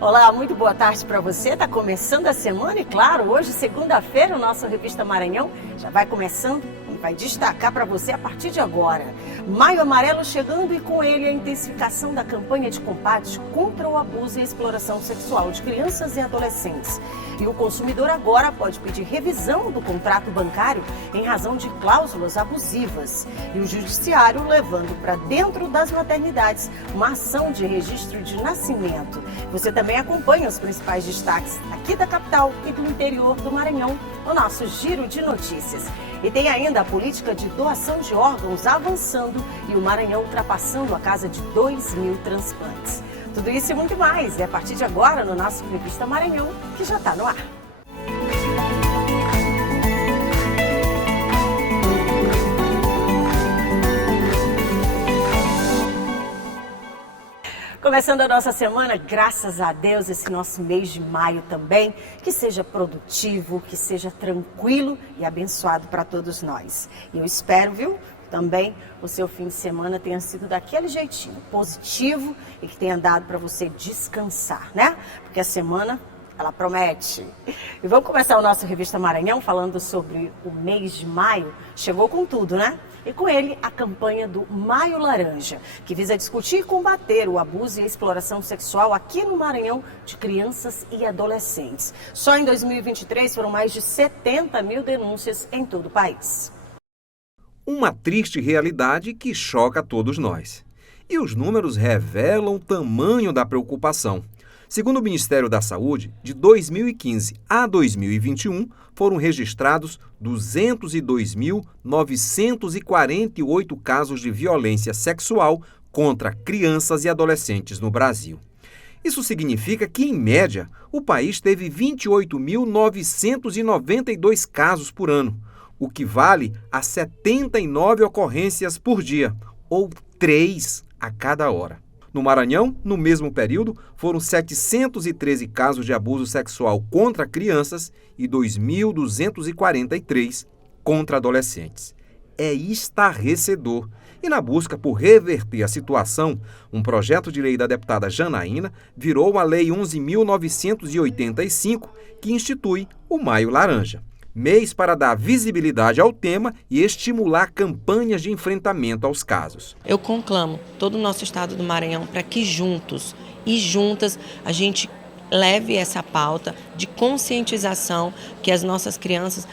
Olá, muito boa tarde para você. Está começando a semana e, claro, hoje, segunda-feira, o nosso Revista Maranhão já vai começando e vai destacar para você a partir de agora. Maio Amarelo chegando e com ele a intensificação da campanha de combate contra o abuso e a exploração sexual de crianças e adolescentes. E o consumidor agora pode pedir revisão do contrato bancário em razão de cláusulas abusivas. E o judiciário levando para dentro das maternidades uma ação de registro de nascimento. Você também acompanha os principais destaques aqui da capital e do interior do Maranhão no nosso Giro de Notícias. E tem ainda a política de doação de órgãos avançando e o Maranhão ultrapassando a casa de 2.000 transplantes. Tudo isso e muito mais é a partir de agora no nosso Revista Maranhão, que já está no ar. Começando a nossa semana, graças a Deus, esse nosso mês de maio também, que seja produtivo, que seja tranquilo e abençoado para todos nós. E eu espero, viu, também o seu fim de semana tenha sido daquele jeitinho, positivo e que tenha dado para você descansar, né? Porque a semana, ela promete. E vamos começar o nosso Revista Maranhão falando sobre o mês de maio. Chegou com tudo, né? E com ele, a campanha do Maio Laranja, que visa discutir e combater o abuso e a exploração sexual aqui no Maranhão de crianças e adolescentes. Só em 2023 foram mais de 70.000 denúncias em todo o país. Uma triste realidade que choca a todos nós. E os números revelam o tamanho da preocupação. Segundo o Ministério da Saúde, de 2015 a 2021, foram registrados 202.948 casos de violência sexual contra crianças e adolescentes no Brasil. Isso significa que, em média, o país teve 28.992 casos por ano, o que vale a 79 ocorrências por dia, ou 3 a cada hora. No Maranhão, no mesmo período, foram 713 casos de abuso sexual contra crianças e 2.243 contra adolescentes. É estarrecedor. E na busca por reverter a situação, um projeto de lei da deputada Janaína virou a Lei 11.985, que institui o Maio Laranja. Mês para dar visibilidade ao tema e estimular campanhas de enfrentamento aos casos. Eu conclamo todo o nosso estado do Maranhão para que juntos e juntas a gente leve essa pauta de conscientização que as nossas crianças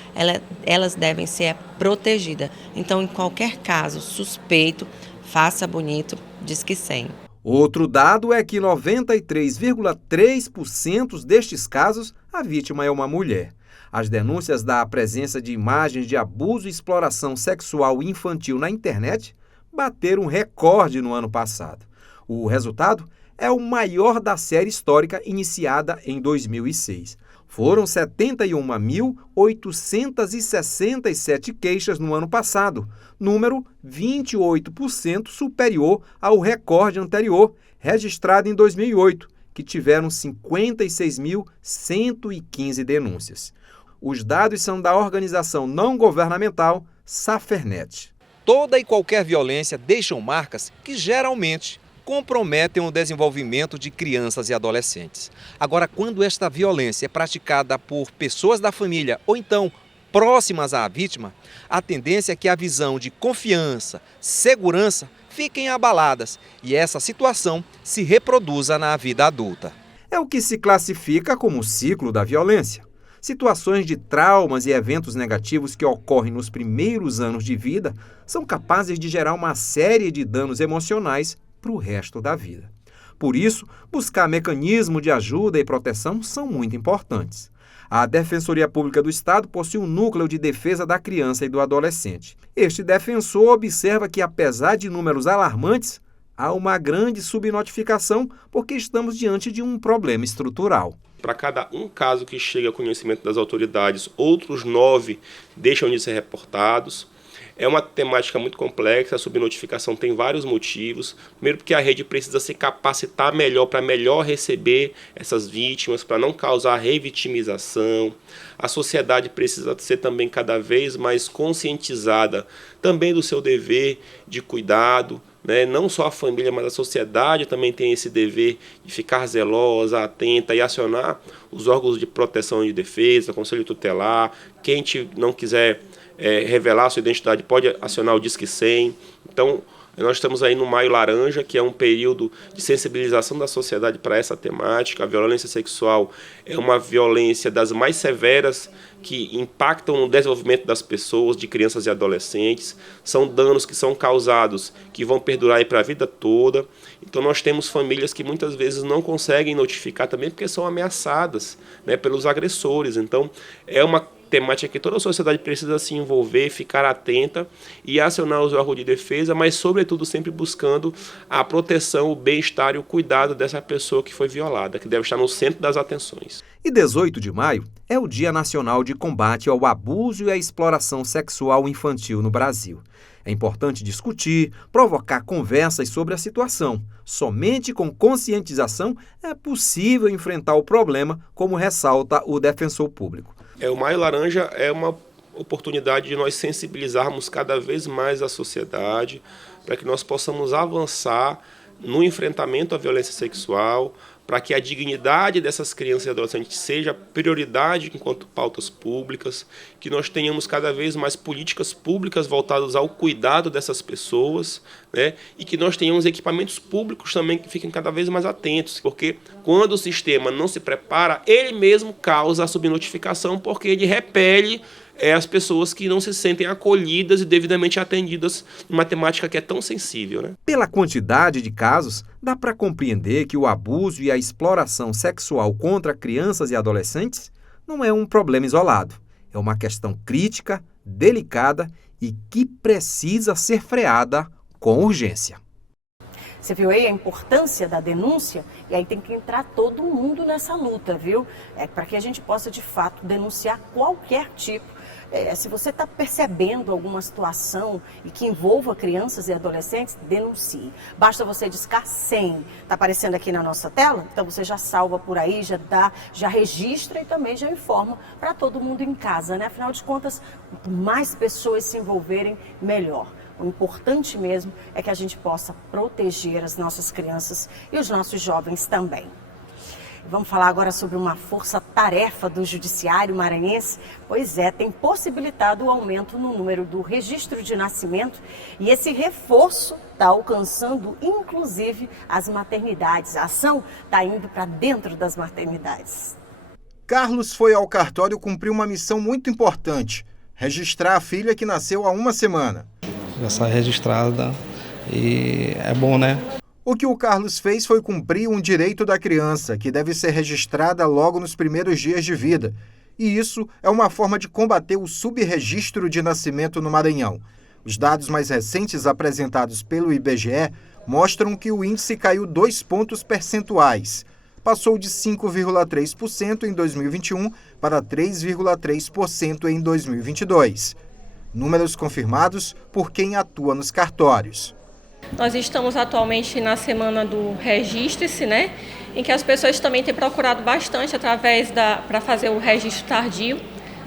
elas devem ser protegidas. Então, em qualquer caso suspeito, faça bonito, diz que sim. Outro dado é que 93,3% destes casos a vítima é uma mulher. As denúncias da presença de imagens de abuso e exploração sexual infantil na internet bateram um recorde no ano passado. O resultado é o maior da série histórica iniciada em 2006. Foram 71.867 queixas no ano passado, número 28% superior ao recorde anterior, registrado em 2008, que tiveram 56.115 denúncias. Os dados são da organização não governamental Safernet. Toda e qualquer violência deixam marcas que geralmente comprometem o desenvolvimento de crianças e adolescentes. Agora, quando esta violência é praticada por pessoas da família ou então próximas à vítima, a tendência é que a visão de confiança, segurança fiquem abaladas e essa situação se reproduza na vida adulta. É o que se classifica como o ciclo da violência. Situações de traumas e eventos negativos que ocorrem nos primeiros anos de vida são capazes de gerar uma série de danos emocionais para o resto da vida. Por isso, buscar mecanismos de ajuda e proteção são muito importantes. A Defensoria Pública do Estado possui um núcleo de defesa da criança e do adolescente. Este defensor observa que, apesar de números alarmantes, há uma grande subnotificação porque estamos diante de um problema estrutural. Para cada um caso que chega ao conhecimento das autoridades, outros 9 deixam de ser reportados. É uma temática muito complexa, a subnotificação tem vários motivos. Primeiro porque a rede precisa se capacitar melhor para melhor receber essas vítimas, para não causar revitimização. A sociedade precisa ser também cada vez mais conscientizada também do seu dever de cuidado, né? Não só a família, mas a sociedade também tem esse dever de ficar zelosa, atenta e acionar os órgãos de proteção e defesa, Conselho Tutelar. Quem não quiser revelar a sua identidade pode acionar o Disque 100. Então, nós estamos aí no Maio Laranja, que é um período de sensibilização da sociedade para essa temática. A violência sexual é uma violência das mais severas que impactam no desenvolvimento das pessoas, de crianças e adolescentes. São danos que são causados, que vão perdurar para a vida toda. Então nós temos famílias que muitas vezes não conseguem notificar também porque são ameaçadas, né, pelos agressores. Então é uma temática que toda a sociedade precisa se envolver, ficar atenta e acionar os órgãos de defesa, mas sobretudo sempre buscando a proteção, o bem-estar e o cuidado dessa pessoa que foi violada, que deve estar no centro das atenções. E 18 de maio é o Dia Nacional de Combate ao Abuso e à Exploração Sexual Infantil no Brasil. É importante discutir, provocar conversas sobre a situação. Somente com conscientização é possível enfrentar o problema, como ressalta o defensor público. O Maio Laranja é uma oportunidade de nós sensibilizarmos cada vez mais a sociedade para que nós possamos avançar no enfrentamento à violência sexual, para que a dignidade dessas crianças e adolescentes seja prioridade enquanto pautas públicas, que nós tenhamos cada vez mais políticas públicas voltadas ao cuidado dessas pessoas, né? E que nós tenhamos equipamentos públicos também que fiquem cada vez mais atentos, porque quando o sistema não se prepara, ele mesmo causa a subnotificação, porque ele repele as pessoas que não se sentem acolhidas e devidamente atendidas numa temática que é tão sensível, né? Pela quantidade de casos, dá para compreender que o abuso e a exploração sexual contra crianças e adolescentes não é um problema isolado. É uma questão crítica, delicada e que precisa ser freada com urgência. Você viu aí a importância da denúncia? E aí tem que entrar todo mundo nessa luta, viu? Para que a gente possa, de fato, denunciar qualquer tipo. Se você está percebendo alguma situação e que envolva crianças e adolescentes, denuncie. Basta você discar 100. Está aparecendo aqui na nossa tela? Então você já salva por aí, já registra e também já informa para todo mundo em casa, né? Afinal de contas, quanto mais pessoas se envolverem, melhor. O importante mesmo é que a gente possa proteger as nossas crianças e os nossos jovens também. Vamos falar agora sobre uma força-tarefa do Judiciário Maranhense. Pois é, tem possibilitado o aumento no número do registro de nascimento e esse reforço está alcançando, inclusive, as maternidades. A ação está indo para dentro das maternidades. Carlos foi ao cartório cumprir uma missão muito importante: registrar a filha que nasceu há uma semana. Já sai registrada e é bom, né? O que o Carlos fez foi cumprir um direito da criança, que deve ser registrada logo nos primeiros dias de vida. E isso é uma forma de combater o subregistro de nascimento no Maranhão. Os dados mais recentes apresentados pelo IBGE mostram que o índice caiu 2 pontos percentuais. Passou de 5,3% em 2021 para 3,3% em 2022. Números confirmados por quem atua nos cartórios. Nós estamos atualmente na semana do Registre-se, né? Em que as pessoas também têm procurado bastante para fazer o registro tardio,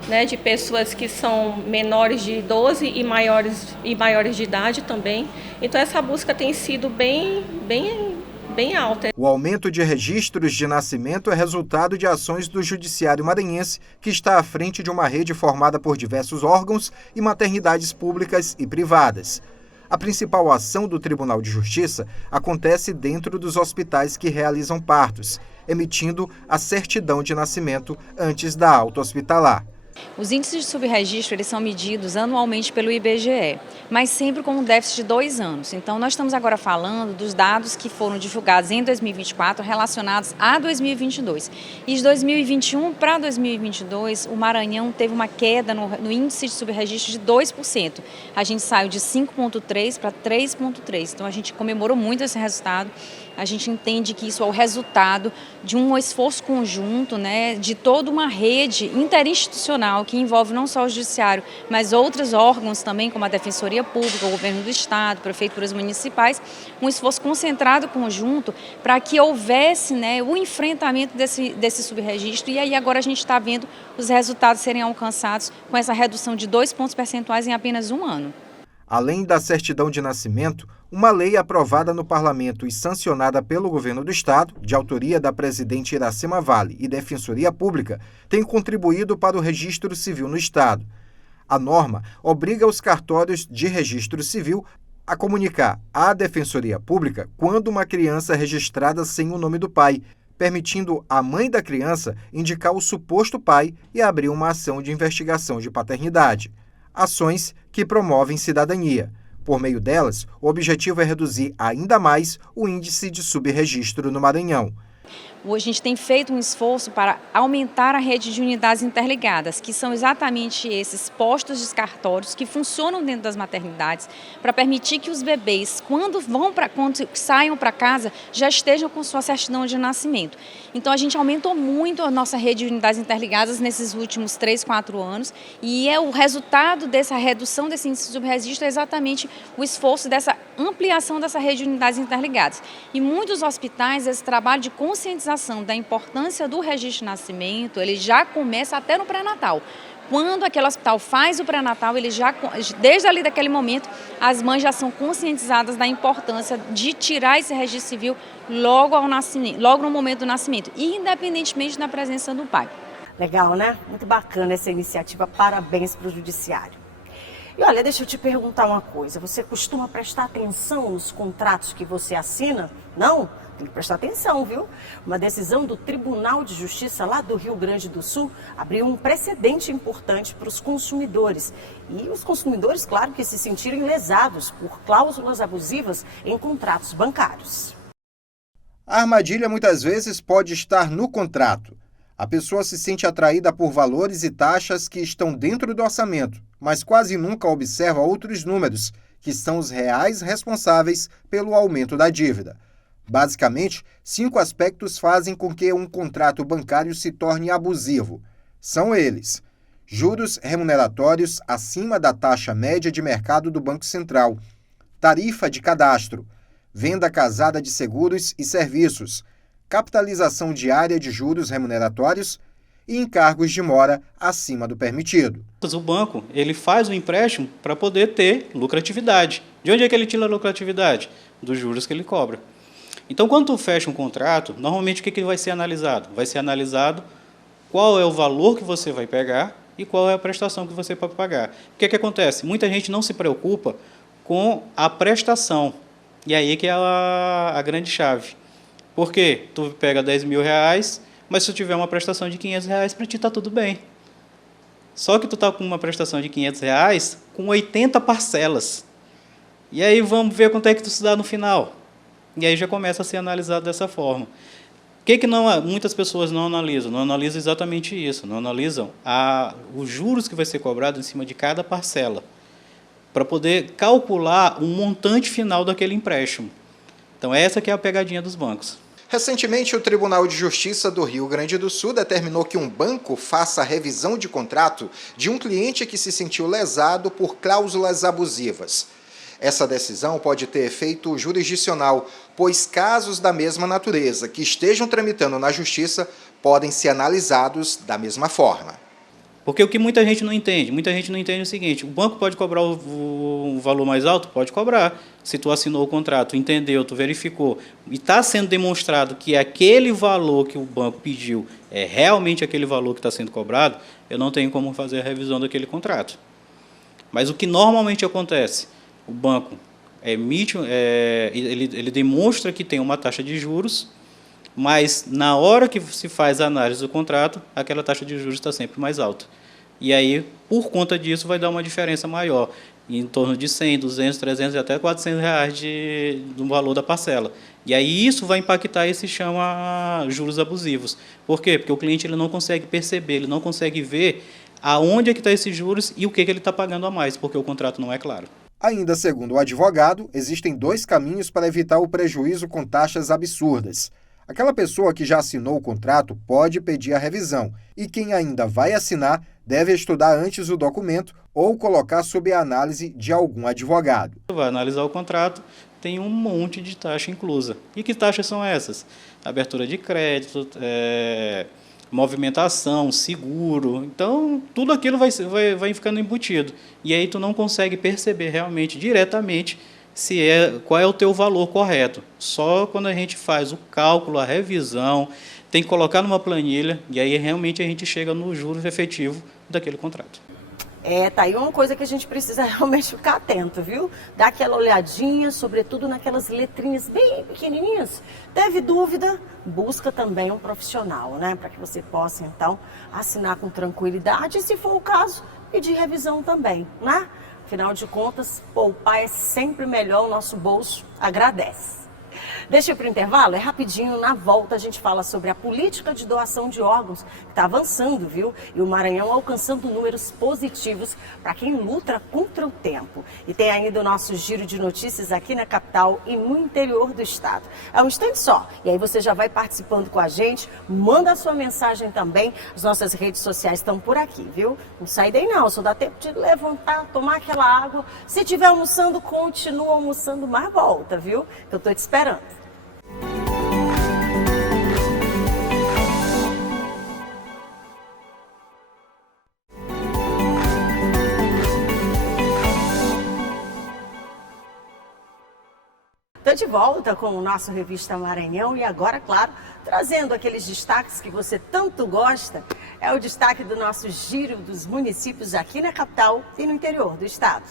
né? De pessoas que são menores de 12 e maiores de idade também. Então essa busca tem sido bem alta. O aumento de registros de nascimento é resultado de ações do Judiciário Maranhense, que está à frente de uma rede formada por diversos órgãos e maternidades públicas e privadas. A principal ação do Tribunal de Justiça acontece dentro dos hospitais que realizam partos, emitindo a certidão de nascimento antes da alta hospitalar. Os índices de subregistro eles são medidos anualmente pelo IBGE, mas sempre com um déficit de 2 anos. Então, nós estamos agora falando dos dados que foram divulgados em 2024 relacionados a 2022. E de 2021 para 2022, o Maranhão teve uma queda no índice de subregistro de 2%. A gente saiu de 5,3% para 3,3%. Então, a gente comemorou muito esse resultado. A gente entende que isso é o resultado de um esforço conjunto, né, de toda uma rede interinstitucional que envolve não só o Judiciário, mas outros órgãos também, como a Defensoria Pública, o Governo do Estado, prefeituras municipais, um esforço concentrado conjunto para que houvesse, né, o enfrentamento desse subregistro. E aí agora a gente está vendo os resultados serem alcançados com essa redução de 2 pontos percentuais em apenas um ano. Além da certidão de nascimento, uma lei aprovada no Parlamento e sancionada pelo Governo do Estado, de autoria da presidente Iracema Vale e Defensoria Pública, tem contribuído para o registro civil no Estado. A norma obriga os cartórios de registro civil a comunicar à Defensoria Pública quando uma criança é registrada sem o nome do pai, permitindo à mãe da criança indicar o suposto pai e abrir uma ação de investigação de paternidade. Ações que promovem cidadania. Por meio delas, o objetivo é reduzir ainda mais o índice de subregistro no Maranhão. A gente tem feito um esforço para aumentar a rede de unidades interligadas, que são exatamente esses postos de cartórios que funcionam dentro das maternidades, para permitir que os bebês, quando saiam para casa, já estejam com sua certidão de nascimento. Então a gente aumentou muito a nossa rede de unidades interligadas nesses últimos 3, 4 anos, e o resultado dessa redução desse índice de subregistro é exatamente o esforço dessa ampliação dessa rede de unidades interligadas. E muitos hospitais, esse trabalho de conscientização da importância do registro de nascimento, ele já começa até no pré-natal. Quando aquele hospital faz o pré-natal, desde ali daquele momento, as mães já são conscientizadas da importância de tirar esse registro civil logo ao nascimento, logo no momento do nascimento, independentemente da presença do pai. Legal, né? Muito bacana essa iniciativa. Parabéns para o Judiciário. E olha, deixa eu te perguntar uma coisa. Você costuma prestar atenção nos contratos que você assina? Não? Tem que prestar atenção, viu? Uma decisão do Tribunal de Justiça lá do Rio Grande do Sul abriu um precedente importante para os consumidores. E os consumidores, claro, que se sentiram lesados por cláusulas abusivas em contratos bancários. A armadilha muitas vezes pode estar no contrato. A pessoa se sente atraída por valores e taxas que estão dentro do orçamento, mas quase nunca observa outros números, que são os reais responsáveis pelo aumento da dívida. Basicamente, 5 aspectos fazem com que um contrato bancário se torne abusivo. São eles: juros remuneratórios acima da taxa média de mercado do Banco Central, tarifa de cadastro, venda casada de seguros e serviços, capitalização diária de juros remuneratórios e encargos de mora acima do permitido. O banco ele faz o empréstimo para poder ter lucratividade. De onde é que ele tira a lucratividade? Dos juros que ele cobra. Então, quando tu fecha um contrato, normalmente o que vai ser analisado? Vai ser analisado qual é o valor que você vai pegar e qual é a prestação que você pode pagar. O que acontece? Muita gente não se preocupa com a prestação. E aí que é a grande chave. Por quê? Tu pega R$10.000, mas se tu tiver uma prestação de R$500, para ti está tudo bem. Só que tu está com uma prestação de R$500 com 80 parcelas. E aí vamos ver quanto é que tu se dá no final. E aí já começa a ser analisado dessa forma. O que muitas pessoas não analisam? Não analisam exatamente isso. Não analisam os juros que vai ser cobrado em cima de cada parcela, para poder calcular o montante final daquele empréstimo. Então, essa que é a pegadinha dos bancos. Recentemente, o Tribunal de Justiça do Rio Grande do Sul determinou que um banco faça a revisão de contrato de um cliente que se sentiu lesado por cláusulas abusivas. Essa decisão pode ter efeito jurisdicional, pois casos da mesma natureza que estejam tramitando na Justiça podem ser analisados da mesma forma. Porque o que muita gente não entende o seguinte: o banco pode cobrar o valor mais alto? Pode cobrar. Se tu assinou o contrato, entendeu, tu verificou, e está sendo demonstrado que aquele valor que o banco pediu é realmente aquele valor que está sendo cobrado, eu não tenho como fazer a revisão daquele contrato. Mas o que normalmente acontece? O banco emite, ele demonstra que tem uma taxa de juros, mas na hora que se faz a análise do contrato, aquela taxa de juros está sempre mais alta. E aí, por conta disso, vai dar uma diferença maior, em torno de 100, 200, 300 e até R$400 do valor da parcela. E aí isso vai impactar e se chama juros abusivos. Por quê? Porque o cliente ele não consegue perceber, ele não consegue ver aonde é que está esses juros e o que ele está pagando a mais, porque o contrato não é claro. Ainda segundo o advogado, existem 2 caminhos para evitar o prejuízo com taxas absurdas. Aquela pessoa que já assinou o contrato pode pedir a revisão, e quem ainda vai assinar deve estudar antes o documento ou colocar sob a análise de algum advogado. Vai analisar o contrato, tem um monte de taxa inclusa. E que taxas são essas? Abertura de crédito, movimentação, seguro. Então, tudo aquilo vai ficando embutido. E aí tu não consegue perceber realmente, diretamente, qual é o teu valor correto. Só quando a gente faz o cálculo, a revisão, tem que colocar numa planilha, e aí realmente a gente chega no juros efetivo daquele contrato. Tá aí uma coisa que a gente precisa realmente ficar atento, viu? Dar aquela olhadinha, sobretudo naquelas letrinhas bem pequenininhas. Teve dúvida? Busca também um profissional, né? Para que você possa, então, assinar com tranquilidade e, se for o caso, pedir revisão também, né? Afinal de contas, poupar é sempre melhor, o nosso bolso agradece. Deixa eu ir para o intervalo, é rapidinho, na volta a gente fala sobre a política de doação de órgãos, que está avançando, viu? E o Maranhão alcançando números positivos para quem luta contra o tempo. E tem ainda o nosso giro de notícias aqui na capital e no interior do estado. É um instante só, e aí você já vai participando com a gente, manda a sua mensagem também, as nossas redes sociais estão por aqui, viu? Não sai daí não, só dá tempo de levantar, tomar aquela água. Se estiver almoçando, continua almoçando, mas volta, viu? Que eu estou te esperando. Estou de volta com o nosso Revista Maranhão e agora, claro, trazendo aqueles destaques que você tanto gosta. É o destaque do nosso giro dos municípios aqui na capital e no interior do estado.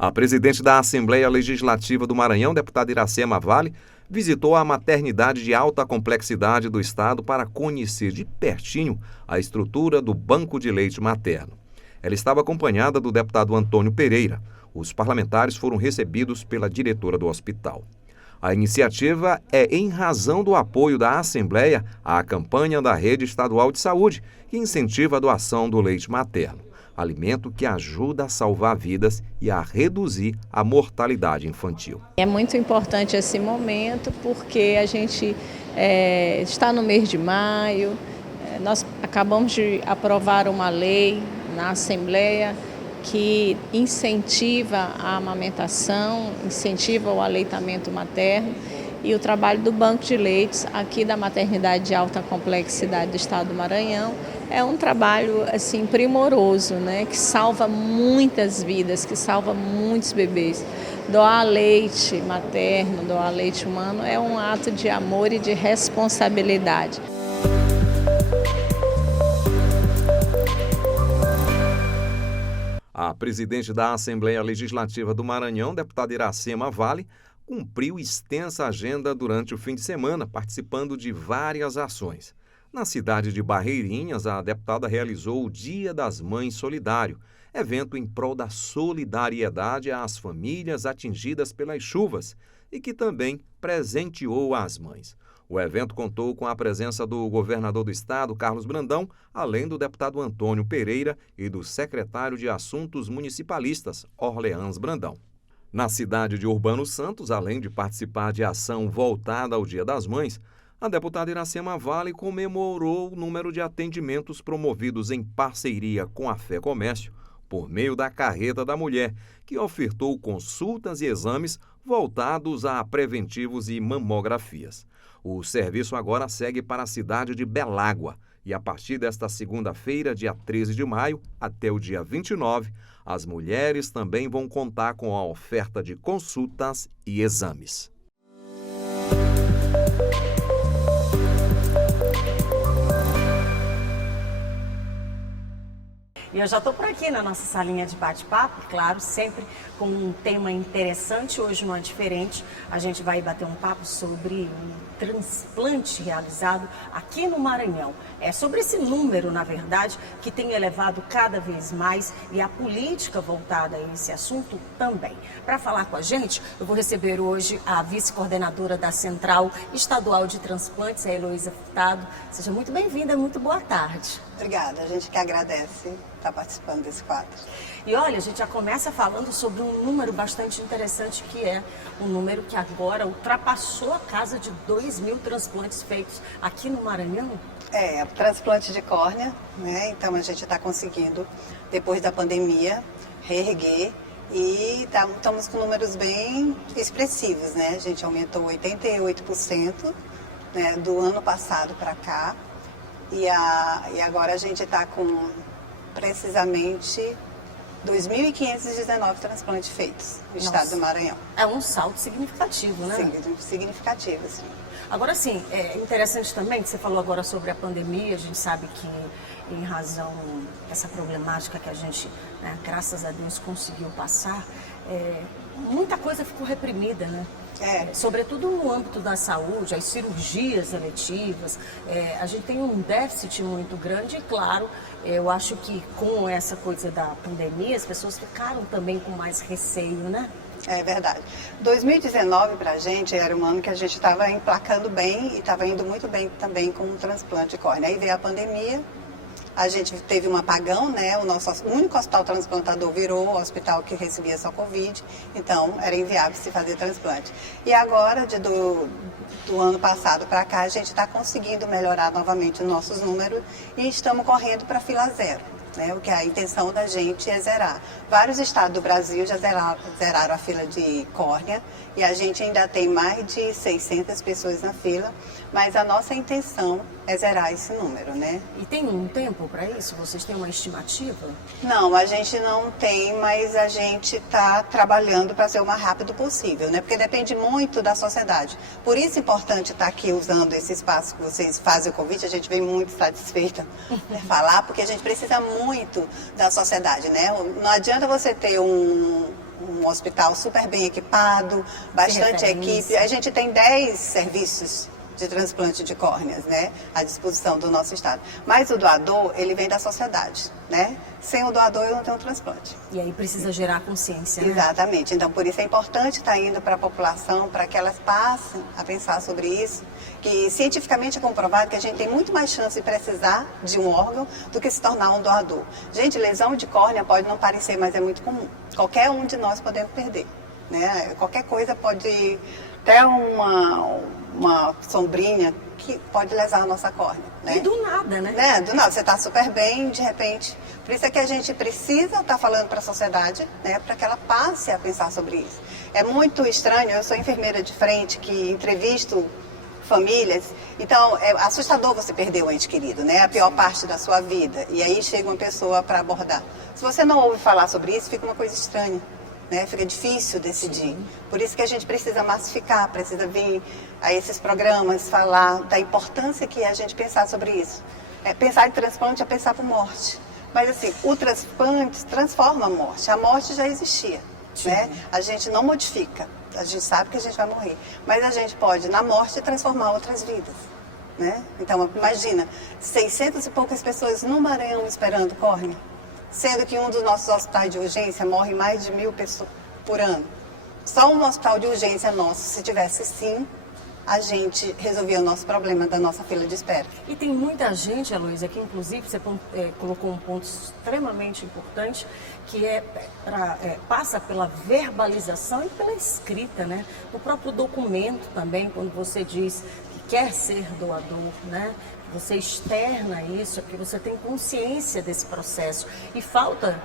A presidente da Assembleia Legislativa do Maranhão, deputada Iracema Vale, visitou a maternidade de alta complexidade do estado para conhecer de pertinho a estrutura do banco de leite materno. Ela estava acompanhada do deputado Antônio Pereira. Os parlamentares foram recebidos pela diretora do hospital. A iniciativa é em razão do apoio da Assembleia à campanha da Rede Estadual de Saúde, que incentiva a doação do leite materno, alimento que ajuda a salvar vidas e a reduzir a mortalidade infantil. É muito importante esse momento porque a gente está no mês de maio, nós acabamos de aprovar uma lei na Assembleia que incentiva a amamentação, incentiva o aleitamento materno e o trabalho do Banco de Leites aqui da Maternidade de Alta Complexidade do Estado do Maranhão é um trabalho assim primoroso, né, que salva muitas vidas, que salva muitos bebês. Doar leite materno, doar leite humano é um ato de amor e de responsabilidade. A presidente da Assembleia Legislativa do Maranhão, deputada Iracema Vale, cumpriu extensa agenda durante o fim de semana, participando de várias ações. Na cidade de Barreirinhas, a deputada realizou o Dia das Mães Solidário, evento em prol da solidariedade às famílias atingidas pelas chuvas e que também presenteou as mães. O evento contou com a presença do governador do estado, Carlos Brandão, além do deputado Antônio Pereira e do secretário de Assuntos Municipalistas, Orleans Brandão. Na cidade de Urbano Santos, além de participar de ação voltada ao Dia das Mães, a deputada Iracema Vale comemorou o número de atendimentos promovidos em parceria com a Fé Comércio, por meio da Carreta da Mulher, que ofertou consultas e exames voltados a preventivos e mamografias. O serviço agora segue para a cidade de Belágua e, a partir desta segunda-feira, dia 13 de maio, até o dia 29, as mulheres também vão contar com a oferta de consultas e exames. E eu já estou por aqui na nossa salinha de bate-papo, claro, sempre com um tema interessante. Hoje não é diferente, a gente vai bater um papo sobre um transplante realizado aqui no Maranhão. É sobre esse número, na verdade, que tem elevado cada vez mais e a política voltada a esse assunto também. Para falar com a gente, eu vou receber hoje a vice-coordenadora da Central Estadual de Transplantes, a Heloísa Furtado. Seja muito bem-vinda, muito boa tarde. Obrigada, a gente que agradece estar participando desse quadro. E olha, a gente já começa falando sobre um número bastante interessante, que é um número que agora ultrapassou a casa de 2.000 transplantes feitos aqui no Maranhão. É, transplante de córnea, né? Então a gente está conseguindo, depois da pandemia, reerguer E estamos com números bem expressivos, né? A gente aumentou 88%, né, do ano passado para cá. E agora a gente está com precisamente 2.519 transplantes feitos no estado do Maranhão. É um salto significativo, né? Significativo, sim. Agora, sim, é interessante também que você falou agora sobre a pandemia. A gente sabe que, em razão dessa problemática que a gente, né, graças a Deus, conseguiu passar, muita coisa ficou reprimida, né? Sobretudo no âmbito da saúde, as cirurgias eletivas, a gente tem um déficit muito grande e, claro, eu acho que com essa coisa da pandemia as pessoas ficaram também com mais receio, né? É verdade. 2019 para a gente era um ano que a gente estava emplacando bem e estava indo muito bem também com o transplante de córnea. Aí veio a pandemia, a gente teve um apagão, né? O nosso único hospital transplantador virou o hospital que recebia só Covid, então era inviável se fazer transplante. E agora, do ano passado para cá, a gente está conseguindo melhorar novamente os nossos números e estamos correndo para fila zero. Né, o que a intenção da gente é zerar. Vários estados do Brasil já zeraram a fila de córnea e a gente ainda tem mais de 600 pessoas na fila, mas a nossa intenção é zerar esse número, né? E tem um tempo para isso? Vocês têm uma estimativa? Não, a gente não tem, mas a gente está trabalhando para ser o mais rápido possível, né? Porque depende muito da sociedade. Por isso é importante estar aqui usando esse espaço que vocês fazem o convite, a gente vem muito satisfeita de falar, porque a gente precisa muito da sociedade, né? Não adianta você ter um hospital super bem equipado, bastante equipe. A gente tem 10 serviços de transplante de córneas, né, à disposição do nosso estado. Mas o doador, ele vem da sociedade, né? Sem o doador eu não tenho um transplante. E aí precisa gerar consciência, né? Exatamente. Então, por isso é importante estar indo para a população, para que elas passem a pensar sobre isso, que cientificamente é comprovado que a gente tem muito mais chance de precisar de um órgão do que se tornar um doador. Gente, lesão de córnea pode não parecer, mas é muito comum. Qualquer um de nós podemos perder, né? Qualquer coisa pode, até uma sombrinha que pode lesar a nossa córnea, né? E do nada, né? Do nada, você está super bem, de repente. Por isso é que a gente precisa estar falando para a sociedade, né, para que ela passe a pensar sobre isso. É muito estranho, eu sou enfermeira de frente que entrevisto famílias, então é assustador você perder um ente querido, né? A pior parte da sua vida. E aí chega uma pessoa para abordar. Se você não ouve falar sobre isso, fica uma coisa estranha. Né? Fica difícil decidir. Por isso que a gente precisa massificar, precisa vir a esses programas, falar da importância que é a gente pensar sobre isso. Pensar em transplante é pensar por morte. Mas assim, o transplante transforma a morte. A morte já existia, né? A gente não modifica. A gente sabe que a gente vai morrer. Mas a gente pode, na morte, transformar outras vidas. Né? Então, imagina, 600 e poucas pessoas no Maranhão esperando córnea. Sendo que um dos nossos hospitais de urgência morre mais de 1.000 pessoas por ano. Só um hospital de urgência nosso, se tivesse sim, a gente resolvia o nosso problema da nossa fila de espera. E tem muita gente, Heloísa, que inclusive você colocou um ponto extremamente importante, que passa pela verbalização e pela escrita, né? O próprio documento também, quando você diz que quer ser doador, né? Você externa isso, porque você tem consciência desse processo. E falta,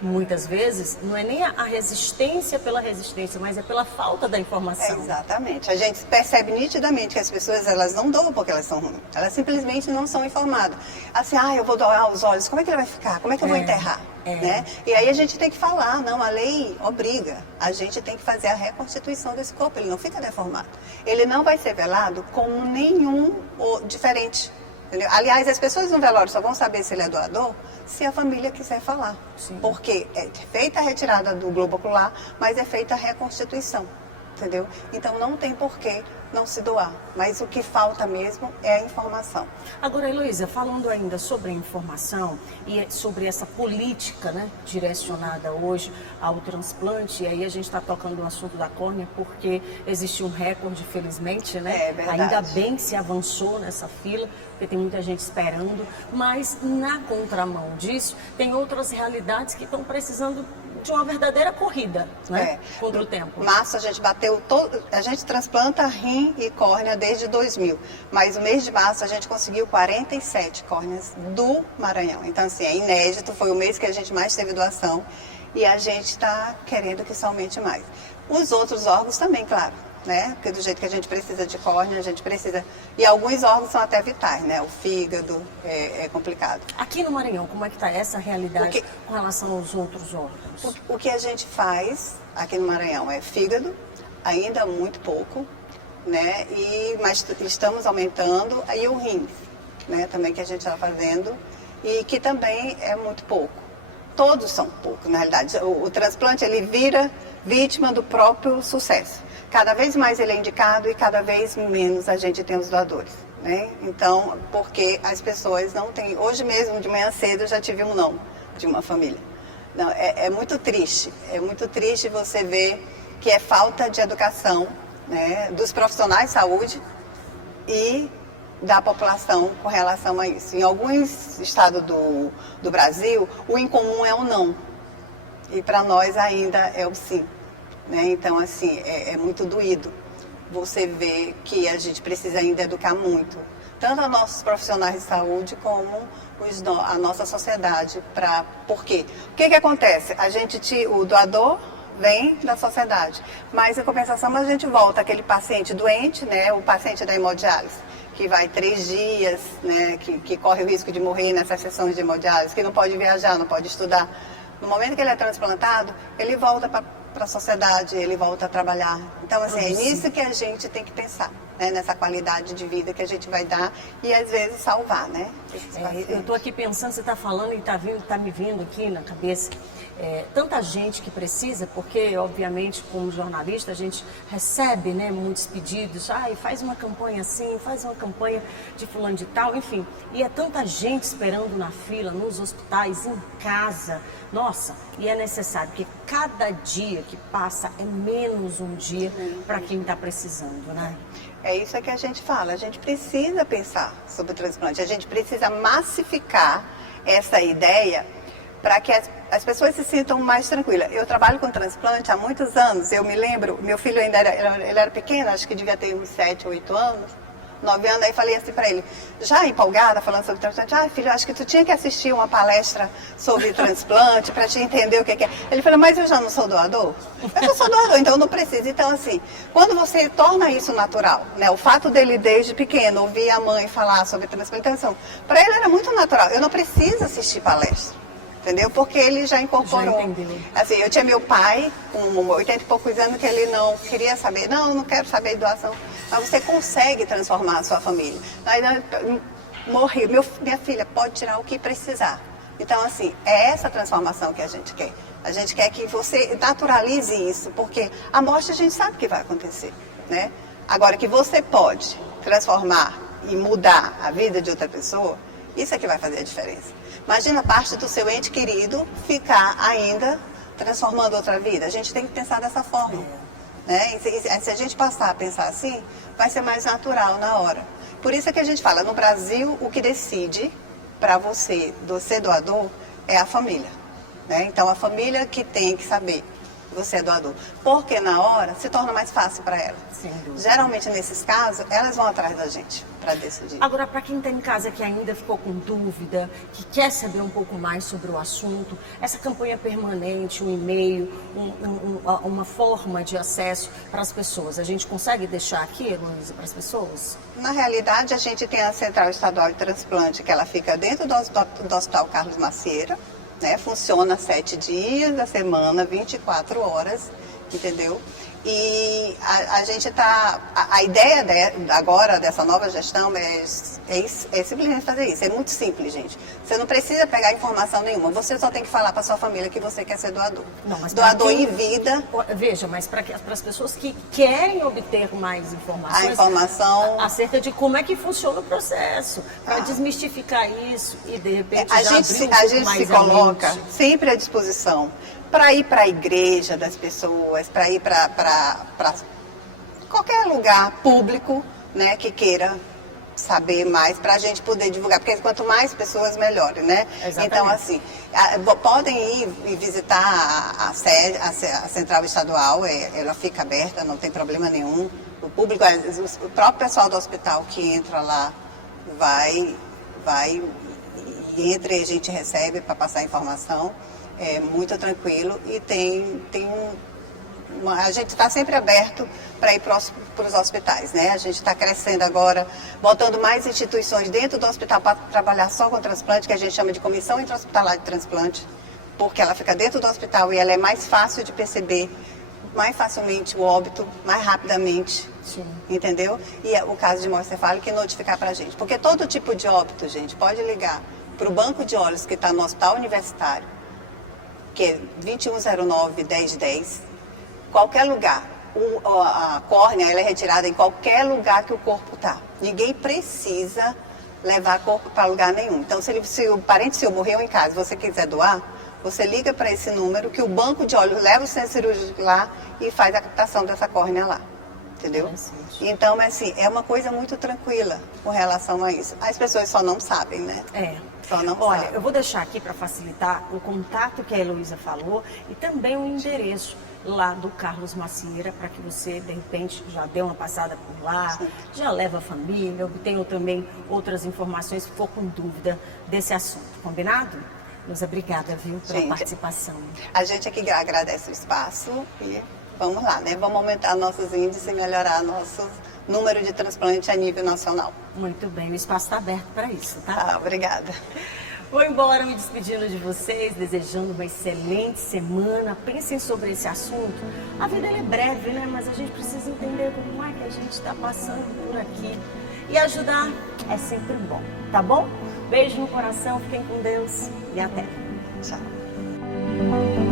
muitas vezes, não é nem a resistência pela resistência, mas é pela falta da informação. Exatamente. A gente percebe nitidamente que as pessoas, elas não doam porque elas são ruins. Elas simplesmente não são informadas. Assim, eu vou doar os olhos, como é que ele vai ficar? Como é que eu vou enterrar? Né? E aí a gente tem que falar, não, a lei obriga. A gente tem que fazer a reconstituição desse corpo, ele não fica deformado. Ele não vai ser velado como nenhum diferente. Entendeu? Aliás, as pessoas no velório só vão saber se ele é doador se a família quiser falar. Sim. Porque é feita a retirada do globo ocular, mas é feita a reconstituição. Entendeu? Então não tem porquê não se doar, mas o que falta mesmo é a informação. Agora, Heloísa, falando ainda sobre a informação e sobre essa política, né, direcionada hoje ao transplante, e aí a gente está tocando no assunto da córnea porque existe um recorde, felizmente, né? É verdade. Ainda bem que se avançou nessa fila, porque tem muita gente esperando, mas na contramão disso, tem outras realidades que estão precisando de uma verdadeira corrida, né? Contra o tempo. Março a gente bateu, a gente transplanta rim e córnea desde 2000, mas no mês de março a gente conseguiu 47 córneas do Maranhão. Então assim, é inédito, foi o mês que a gente mais teve doação e a gente está querendo que isso aumente mais. Os outros órgãos também, claro, né? Porque do jeito que a gente precisa de córnea, a gente precisa... E alguns órgãos são até vitais, né? O fígado é complicado. Aqui no Maranhão, como é que está essa realidade com relação aos outros órgãos? O que a gente faz aqui no Maranhão é fígado, ainda muito pouco, né? Mas estamos aumentando, e o rins, né? Também que a gente está fazendo, e que também é muito pouco. Todos são pouco, na realidade. O transplante, ele vira vítima do próprio sucesso. Cada vez mais ele é indicado e cada vez menos a gente tem os doadores, né? Então, porque as pessoas não têm... Hoje mesmo, de manhã cedo, eu já tive um não de uma família. Não, é muito triste você ver que é falta de educação, né, dos profissionais de saúde e da população com relação a isso. Em alguns estados do Brasil, o incomum é o não, e para nós ainda é o sim. Né? Então, assim, é muito doído você ver que a gente precisa ainda educar muito, tanto os nossos profissionais de saúde como a nossa sociedade. Por quê? O que acontece? O doador vem da sociedade, mas em compensação a gente volta aquele paciente doente, né? O paciente da hemodiálise, que vai 3 dias, né? Que corre o risco de morrer nessas sessões de hemodiálise, que não pode viajar, não pode estudar. No momento que ele é transplantado, ele volta para a sociedade, ele volta a trabalhar. Então, assim, é nisso que a gente tem que pensar, né? Nessa qualidade de vida que a gente vai dar e, às vezes, salvar, né? Eu estou aqui pensando, você está falando e está me vindo aqui na cabeça, tanta gente que precisa, porque, obviamente, como jornalista, a gente recebe, né, muitos pedidos, faz uma campanha assim, faz uma campanha de fulano de tal, enfim. E é tanta gente esperando na fila, nos hospitais, em casa. Nossa, e é necessário, porque cada dia que passa é menos um dia para quem está precisando, né? É isso que a gente fala, a gente precisa pensar sobre o transplante, a gente precisa massificar essa ideia para que as pessoas se sintam mais tranquilas. Eu trabalho com transplante há muitos anos, eu me lembro, meu filho ainda era pequeno, acho que devia ter uns 7, 8 anos, 9 anos, aí falei assim para ele, já empolgada, falando sobre transplante, filho, acho que tu tinha que assistir uma palestra sobre transplante para te entender o que é. Ele falou, mas eu já não sou doador? Eu já sou doador, então eu não preciso. Então, assim, quando você torna isso natural, né, o fato dele desde pequeno ouvir a mãe falar sobre transplantação, para ele era muito natural, eu não preciso assistir palestra. Entendeu? Porque ele já incorporou. Já assim, eu tinha meu pai, com 80 e poucos anos, que ele não queria saber, não quero saber de doação. Mas você consegue transformar a sua família. Aí, morri, minha filha pode tirar o que precisar. Então, assim, é essa transformação que a gente quer. A gente quer que você naturalize isso, porque a morte a gente sabe que vai acontecer, né? Agora, que você pode transformar e mudar a vida de outra pessoa, isso é que vai fazer a diferença. Imagina parte do seu ente querido ficar ainda transformando outra vida. A gente tem que pensar dessa forma. Né? E se a gente passar a pensar assim, vai ser mais natural na hora. Por isso é que a gente fala, no Brasil, o que decide para você ser doador é a família. Né? Então, a família que tem que saber que você é doador. Porque na hora se torna mais fácil para ela. Geralmente, nesses casos, elas vão atrás da gente para decidir. Agora, para quem está em casa que ainda ficou com dúvida, que quer saber um pouco mais sobre o assunto, essa campanha permanente, um e-mail, uma forma de acesso para as pessoas, a gente consegue deixar aqui, Heloísa, para as pessoas? Na realidade, a gente tem a Central Estadual de Transplante, que ela fica dentro do Hospital Carlos Macieira, né? Funciona 7 dias da semana, 24 horas, entendeu? E a gente está... A ideia agora dessa nova gestão é simplesmente fazer isso. É muito simples, gente. Você não precisa pegar informação nenhuma. Você só tem que falar para sua família que você quer ser doador. Não, mas doador em vida. Veja, mas para as pessoas que querem obter mais informações... acerca de como é que funciona o processo. Para desmistificar isso e, de repente, a gente se coloca sempre à disposição. Para ir para a igreja das pessoas, para ir para qualquer lugar público, né, que queira saber mais, para a gente poder divulgar, porque quanto mais pessoas, melhor, né? Exatamente. Então, assim, podem ir e visitar a sede, a Central Estadual, ela fica aberta, não tem problema nenhum. O público, o próprio pessoal do hospital que entra lá vai e entra e a gente recebe para passar informação. é muito tranquilo e a gente está sempre aberto para ir para os hospitais, né? A gente está crescendo agora, botando mais instituições dentro do hospital para trabalhar só com transplante, que a gente chama de comissão intra-hospitalar de transplante, porque ela fica dentro do hospital e ela é mais fácil de perceber, mais facilmente o óbito, mais rapidamente, sim, entendeu? E o caso de morte cefálica notificar para a gente, porque todo tipo de óbito, gente, pode ligar para o banco de olhos que está no hospital universitário, que é 2109-1010, qualquer lugar. A córnea ela é retirada em qualquer lugar que o corpo está. Ninguém precisa levar corpo para lugar nenhum. Então, se o parente seu morreu em casa e você quiser doar, você liga para esse número que o banco de olhos leva o centro cirúrgico lá e faz a captação dessa córnea lá. Entendeu? Então, assim, é uma coisa muito tranquila com relação a isso. As pessoas só não sabem, né? Só não Olha, sabem. eu vou deixar aqui para facilitar o contato que a Heloísa falou e também o endereço lá do Carlos Macieira, para que você, de repente, já dê uma passada por lá, já leva a família, obtenha também outras informações se for com dúvida desse assunto. Combinado? Luísa, obrigada, viu, pela participação. A gente aqui agradece o espaço e vamos lá, né? Vamos aumentar nossos índices e melhorar nosso número de transplante a nível nacional. Muito bem, o espaço está aberto para isso, tá? Obrigada. Vou embora me despedindo de vocês, desejando uma excelente semana. Pensem sobre esse assunto. A vida é breve, né? Mas a gente precisa entender como é que a gente está passando por aqui. E ajudar é sempre bom, tá bom? Beijo no coração, fiquem com Deus e até. Tchau.